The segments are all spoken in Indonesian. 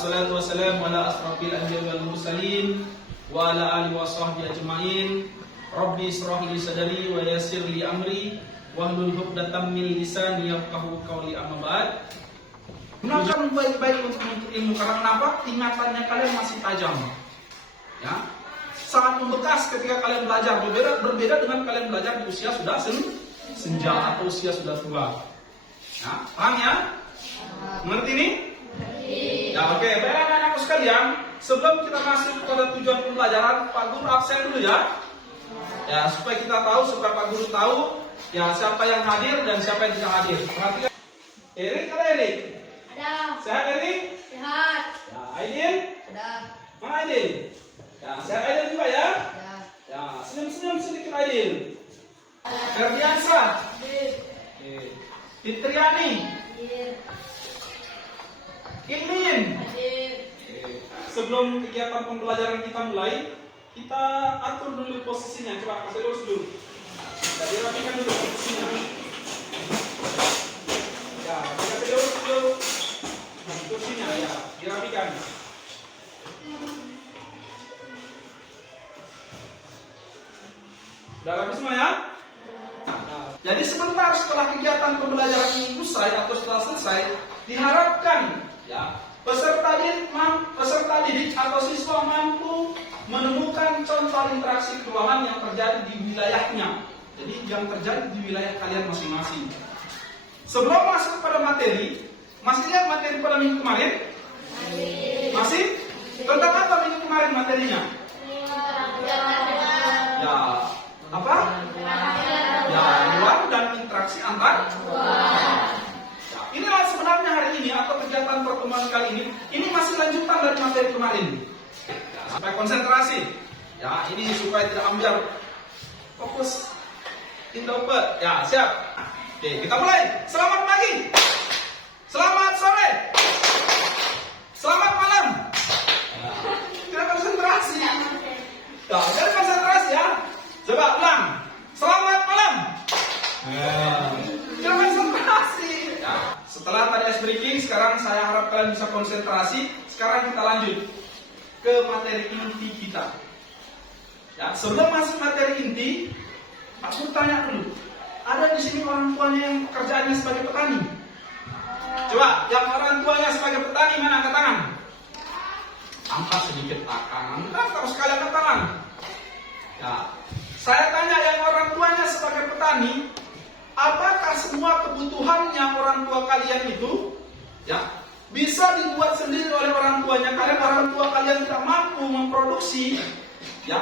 assalatu wassalamu ala asrafil anbiya'i wal mursalin wa ala alihi wa sahbihi ajmain. Rabbi israh li sadri wa yassir li amri wahlul 'uqdatam min lisani yafqahu qawli, amma ba'd. Gunakan baik-baik untuk ilmu, karena apa? Ingatannya kalian masih tajam. Ya. Sangat membekas ketika kalian belajar, berbeda dengan kalian belajar di usia sudah senja atau usia sudah tua. Ya, paham ya? Mengerti ini? Ya, oke. Baiklah anak-anakku sekalian, sebelum kita masuk pada tujuan pembelajaran, Pak Guru absen dulu ya. Ya, supaya kita tahu, supaya Pak Guru tahu ya siapa yang hadir dan siapa yang tidak hadir. Perhatikan. Erik, ada Erik? Ada. Sehat Erik? Sehat. Ya, Aidil? Ada. Mana Aidil? Ya, sehat Aidil juga ya? Ada. Ya, senyum-senyum sedikit Aidil. Ferdiansa? Hadir. Fitriani? Hadir. Imin? Hadir. Sebelum kegiatan pembelajaran kita mulai, kita atur dulu posisinya. Coba kasih lurus dulu. Jadi rapikan dulu posisinya. Ya, kasih lurus dulu. Posisinya ya, dirapikan. Udah rapi semua ya? Nah, jadi sebentar setelah kegiatan pembelajaran ini usai atau setelah selesai, diharapkan ya peserta didik atau siswa mampu menemukan contoh interaksi keuangan yang terjadi di wilayahnya. Jadi yang terjadi di wilayah kalian masing-masing. Sebelum masuk pada materi, masih lihat materi pada minggu kemarin? Masih? Tentang apa minggu kemarin materinya? Ya, apa? Ya, ruang dan interaksi antar. Ya, inilah sebenarnya hari ini atau kegiatan pertemuan kali ini masih lanjutan dari materi kemarin. Ya, supaya konsentrasi. Ya, ini supaya tidak ambil fokus. Introvert. Ya, siap. Oke, kita mulai. Selamat pagi. Selamat sore. Selamat malam. Ya, kita konsentrasi. Ya, jadi konsentrasi ya. Coba ulang. Selamat malam. Kita konsentrasi. Ya, setelah tadi ice breaking, sekarang saya harap kalian bisa konsentrasi. Sekarang kita lanjut ke materi inti kita. Ya, sebelum masuk materi inti, aku tanya dulu. Ada di sini orang tuanya yang pekerjaannya sebagai petani? Coba, yang orang tuanya sebagai petani mana angkat tangan? Angkat sedikit tangan. Terus sekali angkat tangan. Ya, saya tanya yang orang tuanya sebagai petani, apakah semua kebutuhannya orang tua kalian itu ya bisa dibuat sendiri oleh orang tuanya? Kalian orang tua kalian tidak mampu memproduksi ya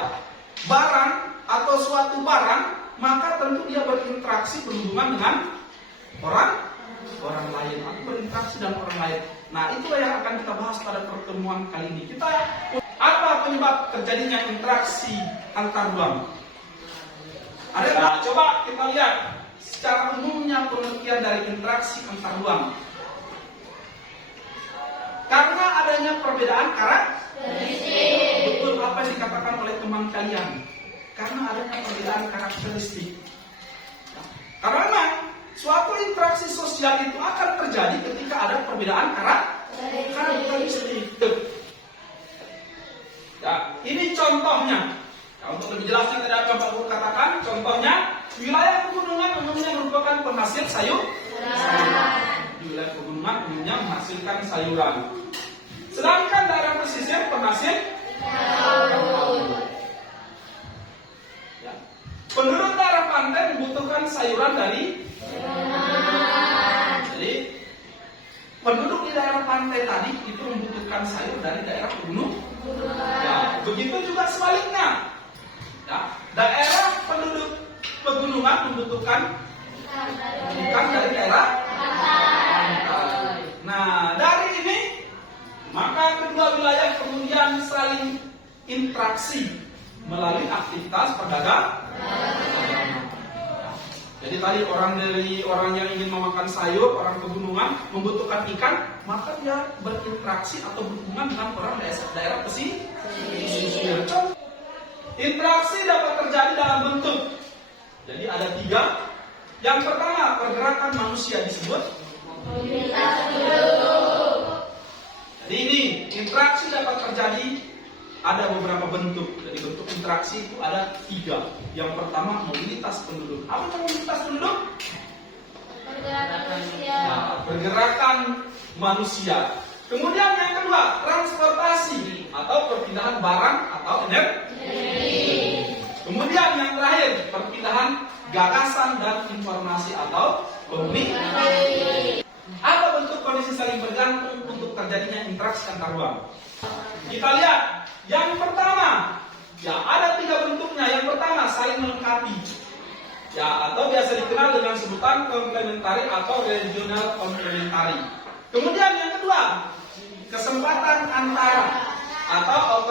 barang atau suatu barang, maka tentu dia berinteraksi berhubungan dengan orang lain atau berinteraksi dengan orang lain. Nah, itulah yang akan kita bahas pada pertemuan kali ini. Apa penyebab terjadinya interaksi antar ruang? Nah, coba kita lihat secara umumnya pengertian dari interaksi antar ruang. Karena adanya perbedaan karakteristik. Betul apa yang dikatakan oleh teman kalian. Karena adanya perbedaan karakteristik. Karena memang suatu interaksi sosial itu akan terjadi ketika ada perbedaan karakteristik. Ya, ini contohnya. Ya, untuk lebih jelasnya tadi apa Pak Guru katakan, contohnya wilayah pegunungan umumnya merupakan penghasil sayuran. Di wilayah pegunungan umumnya menghasilkan sayuran. Sedangkan daerah pesisir penghasil ya. Penduduk daerah pantai membutuhkan sayuran dari. Jadi penduduk di daerah pantai tadi itu membutuhkan sayur dari daerah pegunungan. Ya, begitu juga sebaliknya. Ya, daerah penduduk pegunungan membutuhkan ikan dari daerah pantai. Nah, dari ini maka kedua wilayah kemudian saling interaksi melalui aktivitas perdagangan. Jadi tadi orang yang ingin memakan sayur, orang pegunungan membutuhkan ikan, maka dia berinteraksi atau berhubungan dengan orang daerah pesisir. Interaksi dapat terjadi dalam bentuk. Jadi ada 3. Yang pertama, pergerakan manusia disebut. Jadi ini Interaksi dapat terjadi ada beberapa bentuk. Jadi bentuk interaksi itu ada 3. Yang pertama, mobilitas penduduk. Apa itu mobilitas penduduk? Pergerakan manusia. Nah, pergerakan manusia. Kemudian yang kedua, transportasi atau perpindahan barang atau energi. Kemudian yang terakhir, perpindahan gagasan dan informasi atau komunikasi. Apa bentuk kondisi saling bergantung untuk terjadinya interaksi antar ruang? Kita lihat. Yang pertama, ya ada 3 bentuknya. Yang pertama, saling melengkapi. Ya, atau biasa dikenal dengan sebutan komplementari atau regional komplementari. Kemudian yang kedua, kesempatan antara atau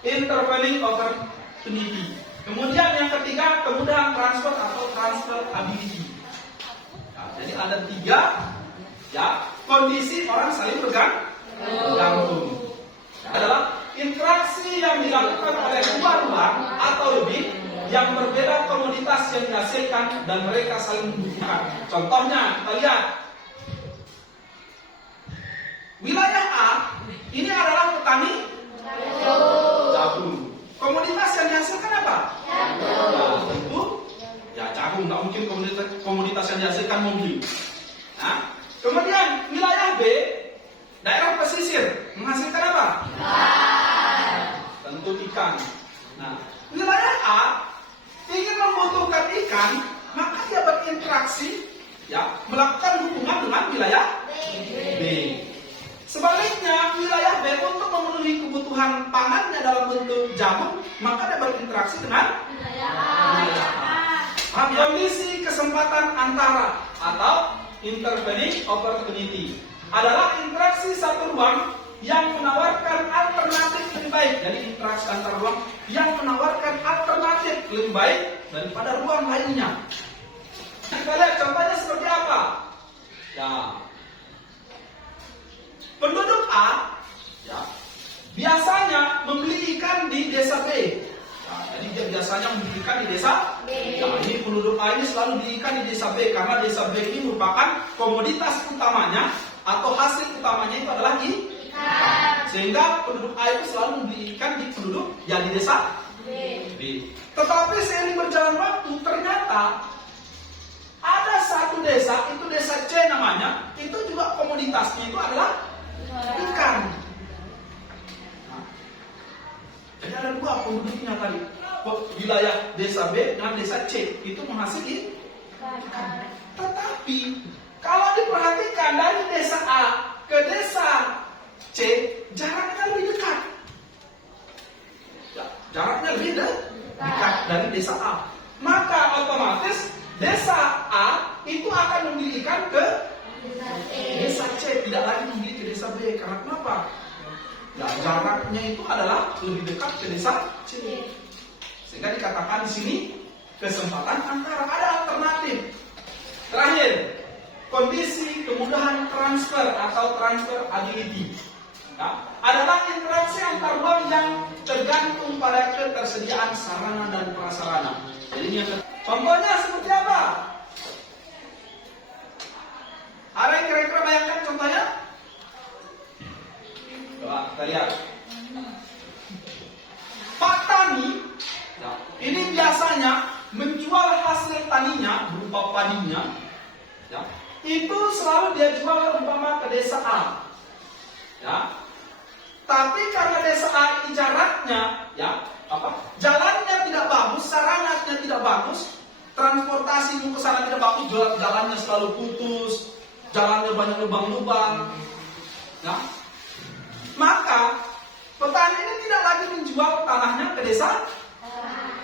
intervening opportunity. Kemudian yang ketiga, kemudahan transfer atau transferability. Nah, jadi ada 3 ya kondisi orang saling bergantung. Adalah interaksi yang dilakukan oleh 2 ruang atau lebih yang berbeda komoditas yang dihasilkan dan mereka saling membutuhkan. Contohnya, kita lihat wilayah A ini adalah petani jagung. Komoditas yang dihasilkan apa? Jagung. Ya, tentu ya jagung. Nggak mungkin komoditas yang dihasilkan mobil. Nah, kemudian wilayah B, daerah pesisir, menghasilkan apa? Ikan. Tentu ikan. Nah, wilayah A ingin membutuhkan ikan, maka dia berinteraksi, ya, melakukan hubungan dengan wilayah B. Sebaliknya, wilayah B untuk memenuhi kebutuhan pangannya dalam bentuk jagung, maka dia berinteraksi dengan wilayah A. Kondisi kesempatan antara atau intervening opportunity adalah interaksi satu ruang yang menawarkan alternatif lebih baik. Jadi interaksi antar ruang yang menawarkan alternatif lebih baik daripada ruang lainnya. Kita lihat contohnya seperti apa. Ya, penduduk A ya, biasanya membeli ikan di desa B. Ya, jadi dia biasanya membeli ikan di desa B. Ya, ini penduduk A ini selalu beli ikan di desa B karena desa B ini merupakan komoditas utamanya atau hasil utamanya itu adalah ikan. Sehingga penduduk A itu selalu membeli ikan di penduduk yang di desa B. Tetapi seiring berjalan waktu ternyata ada satu desa, itu desa C namanya, itu juga komoditasnya itu adalah ikan. Nah, jadi ada 2 penduduknya tadi, wilayah desa B dan desa C itu menghasilkan ikan. Tetapi kalau diperhatikan dari desa A ke desa C, jaraknya lebih dekat. Ya, jaraknya lebih dekat dari desa A. Maka otomatis desa A itu akan membeli ikan ke desa C, tidak lagi membeli ke desa B. Karena kenapa? Ya, jaraknya itu adalah lebih dekat ke desa C. Sehingga dikatakan di sini kesempatan antara, ada alternatif. Terakhir, kondisi kemudahan transfer atau transferability. Ya, adalah interaksi antar ruang yang tergantung pada ketersediaan sarana dan prasarana. Jadi ini contohnya seperti apa? Ada yang kira-kira bayangkan contohnya? Coba kita lihat. Pak Tani, ya, ini biasanya menjual hasil taninya berupa padinya, ya, itu selalu dia jual umpama ke desa A. Ya. Tapi karena desa A ini jaraknya, ya, jalannya tidak bagus, sarananya tidak bagus, transportasi ke sana tidak bagus, jalannya selalu putus, jalannya banyak lubang-lubang, ya. Maka petani ini tidak lagi menjual tanahnya ke desa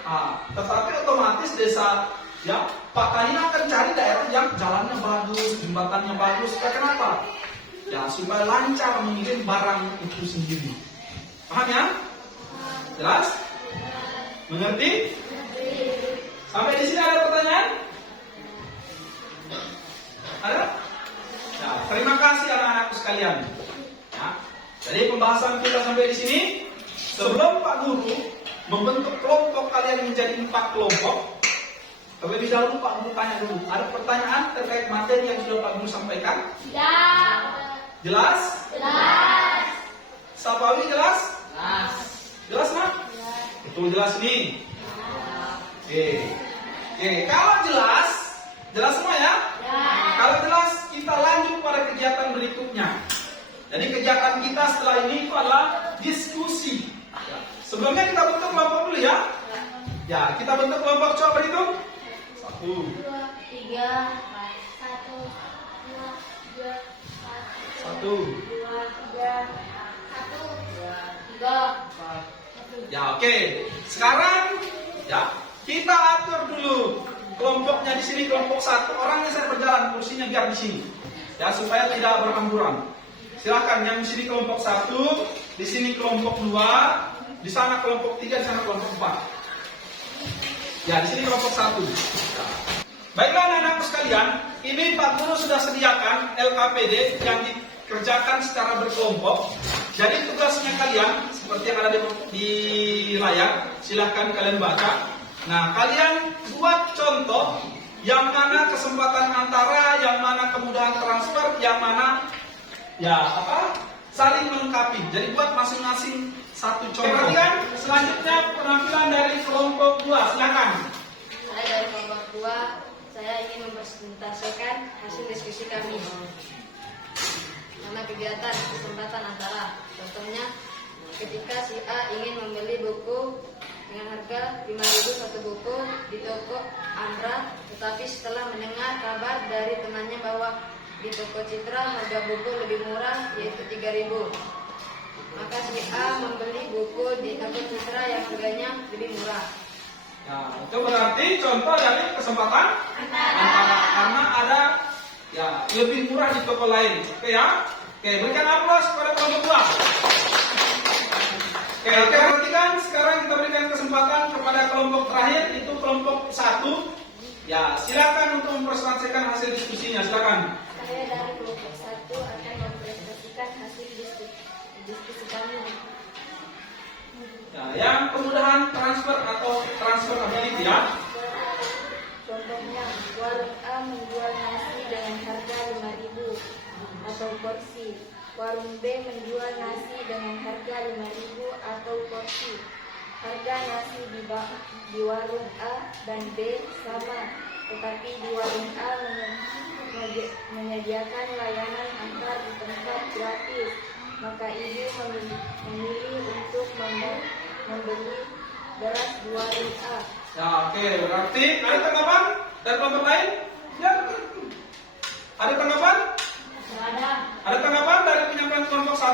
A, tetapi otomatis desa, ya, Pak Tani akan cari daerah yang jalannya bagus, jembatannya bagus. Ya, kenapa? Ya, supaya lancar mengirim barang itu sendiri. Paham ya? Jelas? Mengerti? Sampai di sini ada pertanyaan? Ada? Ya, terima kasih anak-anakku sekalian. Ya, jadi pembahasan kita sampai di sini. Sebelum Pak Guru membentuk kelompok kalian menjadi 4 kelompok, terlebih dahulu Pak Guru tanya dulu, ada pertanyaan terkait materi yang sudah Pak Guru sampaikan? Tidak. Jelas? Jelas. Sabawi jelas? Jelas. Jelas nak? Betul jelas nih. Oke. Kalau jelas, jelas semua ya? Kalau jelas, kita lanjut pada kegiatan berikutnya. Jadi kegiatan kita setelah ini itu adalah diskusi. Sebelumnya kita bentuk kelompok dulu ya. Ya, kita bentuk kelompok, coba berhitung. 1, 2, 3, 1, 2, 3, 1. 2, 3, 1, 2, 3. Ya, oke. Sekarang ya, kita atur dulu kelompoknya di sini kelompok 1. Orangnya saya berjalan, kursinya biar di sini. Ya, supaya tidak berhamburan. Silakan yang di sini kelompok 1, di sini kelompok 2, di sana kelompok 3, di sana kelompok 4. Ya, di sini kelompok 1. Baiklah anak-anakku sekalian, ini Pak Guru sudah sediakan LKPD yang dikerjakan secara berkelompok. Jadi tugasnya kalian seperti yang ada di layar, silahkan kalian baca. Nah, kalian buat contoh yang mana kesempatan antara, yang mana kemudahan transfer, yang mana saling melengkapi. Jadi buat masing-masing satu contoh. Perhatikan selanjutnya penampilan dari kelompok 2, silakan. Saya dari kelompok 2, saya ingin mempresentasikan hasil diskusi kami. Nama kegiatan kesempatan antara. Contohnya, ketika si A ingin membeli buku dengan harga 5.000 satu buku di toko Amra, tetapi setelah mendengar kabar dari temannya bahwa di toko Citra harga buku lebih murah, yaitu 3.000. Maka si A membeli buku di toko Citra yang harganya lebih murah. Nah, itu berarti contoh dari kesempatan antara, karena ada lebih murah di toko lain. Oke ya? Oke, berikan aplaus kepada kelompok 2. Oke, perhatikan sekarang kita berikan kesempatan kepada kelompok terakhir, itu kelompok 1. Ya, silakan untuk mempresentasikan hasil diskusinya, silakan. Saya dari kelompok 1 akan mempresentasikan hasil diskusi kami. Nah, yang kemudahan transfer atau transferability ya. Contohnya, warung A menjual nasi dengan harga 5.000 atau porsi. Warung B menjual nasi dengan harga 5.000 atau porsi. Harga nasi di warung A dan B sama, tetapi di warung A menyediakan layanan antar di tempat gratis. Maka ibu memilih untuk membeli beras di warung A. Ya, oke, berarti ada tanggapan dari kelompok lain? Ya, ada tanggapan? Ada. Ada tanggapan dari penyampaian kelompok 1?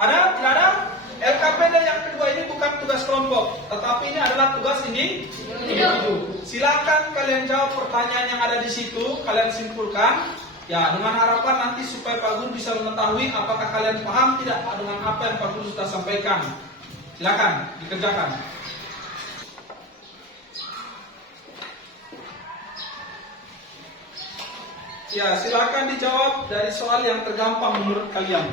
Ada? Tidak ada? LKPD yang kedua ini bukan tugas kelompok, tetapi ini adalah tugas individu. Silakan kalian jawab pertanyaan yang ada di situ, kalian simpulkan. Ya, dengan harapan nanti supaya Pak Guru bisa mengetahui apakah kalian paham tidak dengan apa yang Pak Guru sudah sampaikan. Silakan dikerjakan. Ya, silakan dijawab dari soal yang tergampang menurut kalian.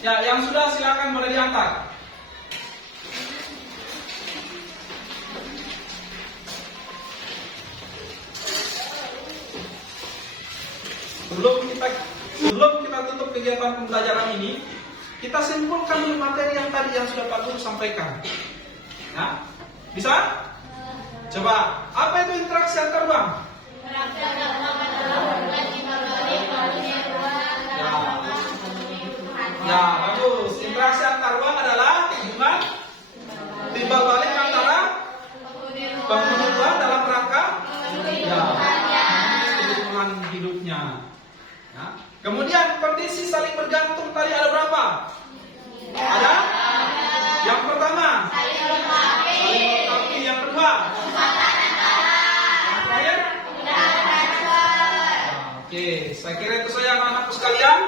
Ya, yang sudah silakan boleh diangkat. Sebelum kita tutup kegiatan pembelajaran ini, kita simpulkan dulu materi yang tadi yang sudah Pak Guru sampaikan. Nah, bisa? Coba, apa itu interaksi antar bank? Ya, bagus. Interaksi antar bank adalah hubungan timbal balik antara penghuni bank dalam rangka hubungan hidupnya. Ya. Kemudian kondisi saling bergantung tadi ada berapa? Ada? Yang pertama, saling melengkapi. Yang kedua, yang terakhir, oke, saya kira itu saja anak-anakku sekalian.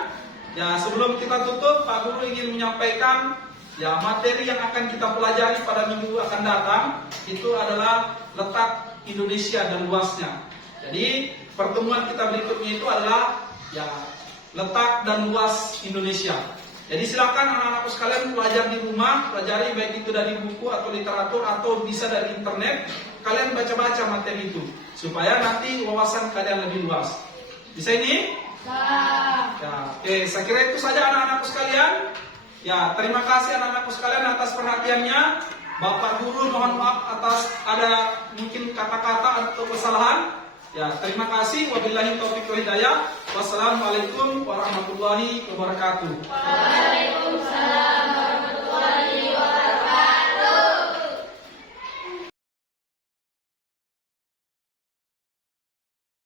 Ya, sebelum kita tutup, Pak Guru ingin menyampaikan materi yang akan kita pelajari pada minggu akan datang itu adalah letak Indonesia dan luasnya. Jadi pertemuan kita berikutnya itu adalah letak dan luas Indonesia. Jadi silakan anak-anakku sekalian belajar di rumah, pelajari baik itu dari buku atau literatur atau bisa dari internet. Kalian baca-baca materi itu supaya nanti wawasan kalian lebih luas. Bisa ini? Ya, oke, saya kira itu saja anak-anakku sekalian. Ya, terima kasih anak-anakku sekalian atas perhatiannya. Bapak Guru mohon maaf atas ada mungkin kata-kata atau kesalahan. Ya, terima kasih. Wabillahi taufiq wal hidayah. Wassalamualaikum warahmatullahi wabarakatuh. Waalaikumsalam.